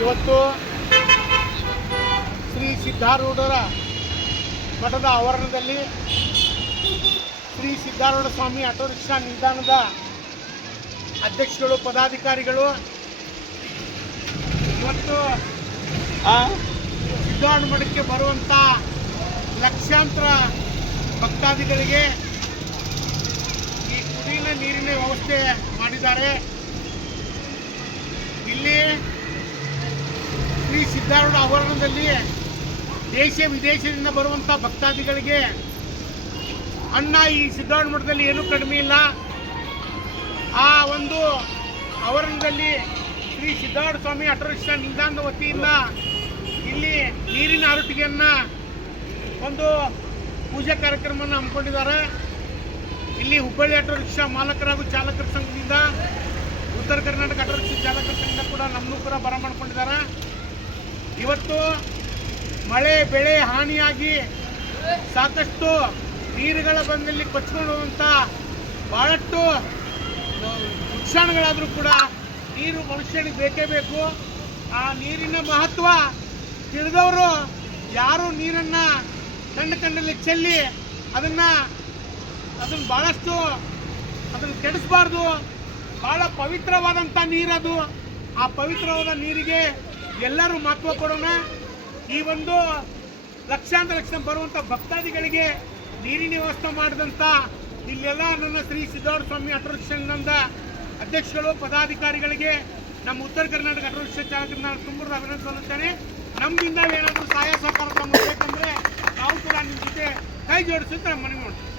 ಇವತ್ತು ಶ್ರೀ ಸಿದ್ಧಾರೂಢರ ಮಠದ ಆವರಣದಲ್ಲಿ ಶ್ರೀ ಸಿದ್ಧಾರೂಢ ಸ್ವಾಮಿ ಆಟೋ ರಿಕ್ಷಾ ನಿಲ್ದಾಣದ ಅಧ್ಯಕ್ಷಗಳು ಪದಾಧಿಕಾರಿಗಳು ಇವತ್ತು ಸಿದ್ಧಾರೂಢ ಮಠಕ್ಕೆ ಬರುವಂಥ ಲಕ್ಷಾಂತರ ಭಕ್ತಾದಿಗಳಿಗೆ ಈ ಕುಡಿಯುವ ನೀರಿನ ವ್ಯವಸ್ಥೆ ಮಾಡಿದ್ದಾರೆ. ಇಲ್ಲಿ ಶ್ರೀ ಸಿದ್ಧಾರೂಢ ಆವರಣದಲ್ಲಿ ದೇಶ ವಿದೇಶದಿಂದ ಬರುವಂಥ ಭಕ್ತಾದಿಗಳಿಗೆ ಅನ್ನ ಈ ಸಿದ್ಧಾರೂಢ ಮಠದಲ್ಲಿ ಏನೂ ಕಡಿಮೆ ಇಲ್ಲ. ಆ ಒಂದು ಆವರಣದಲ್ಲಿ ಶ್ರೀ ಸಿದ್ಧಾರೂಢ ಸ್ವಾಮಿ ಆಟೋ ರಿಕ್ಷಾ ನಿಲ್ದಾಣದ ವತಿಯಿಂದ ಇಲ್ಲಿ ನೀರಿನ ಆರತಿಗೆಯನ್ನು ಒಂದು ಪೂಜಾ ಕಾರ್ಯಕ್ರಮವನ್ನು ಹಮ್ಮಿಕೊಂಡಿದ್ದಾರೆ. ಇಲ್ಲಿ ಹುಬ್ಬಳ್ಳಿ ಆಟೋ ರಿಕ್ಷಾ ಮಾಲಕರ ಹಾಗೂ ಚಾಲಕರ ಸಂಘದಿಂದ, ಉತ್ತರ ಕರ್ನಾಟಕ ಆಟೋ ರಿಕ್ಷಾ ಚಾಲಕರ ಸಂಘದಿಂದ ಕೂಡ ನಮ್ಮನ್ನು ಕೂಡ ಬರಮಾಡಿಕೊಂಡಿದ್ದಾರೆ. ಇವತ್ತು ಮಳೆ ಬೆಳೆ ಹಾನಿಯಾಗಿ ಸಾಕಷ್ಟು ನೀರುಗಳ ಬಂದಲ್ಲಿ ಕೊಚ್ಕೊಂಡು ಹೋಗುವಂಥ ಭಾಳಷ್ಟು ನುಕ್ಸಾನುಗಳಾದರೂ ಕೂಡ ನೀರು ಮನುಷ್ಯನಿಗೆ ಬೇಕೇ ಬೇಕು. ಆ ನೀರಿನ ಮಹತ್ವ ತಿಳಿದವರು ಯಾರು ನೀರನ್ನು ಕಂಡಲ್ಲಿ ಚೆಲ್ಲಿ ಅದನ್ನು ಭಾಳಷ್ಟು ಅದನ್ನು ಕೆಡಿಸಬಾರ್ದು. ಭಾಳ ಪವಿತ್ರವಾದಂಥ ನೀರದು. ಆ ಪವಿತ್ರವಾದ ನೀರಿಗೆ ಎಲ್ಲರೂ ಮಹತ್ವ ಕೊಡೋಣ. ಈ ಒಂದು ಲಕ್ಷಾಂತರ ಬರುವಂಥ ಭಕ್ತಾದಿಗಳಿಗೆ ನೀರಿನ ವ್ಯವಸ್ಥೆ ಮಾಡಿದಂಥ ಇಲ್ಲೆಲ್ಲ ನನ್ನ ಶ್ರೀ ಸಿದ್ಧಾರೂಢ ಸ್ವಾಮಿ ಆಟೋ ರಿಕ್ಷಾ ನಿಲ್ದಾಣದ ಅಧ್ಯಕ್ಷಗಳು ಪದಾಧಿಕಾರಿಗಳಿಗೆ ನಮ್ಮ ಉತ್ತರ ಕರ್ನಾಟಕ ಆಟೋ ರಿಕ್ಷಾ ಚಾಲಕರನ್ನ ನಾನು ತುಂಬ ಅಭಿನಂದನೆ ಸಲ್ಲಿಸ್ತೇನೆ. ನಮ್ಮಿಂದ ಏನಾದರೂ ಸಹಾಯ ಸಹಕಾರ ಬೇಕಂದರೆ ನಾವು ಕೂಡ ನಿಮ್ಮ ಜೊತೆ ಕೈ ಜೋಡಿಸುತ್ತೆ ಮನವಿ ಮಾಡ್ತೀವಿ.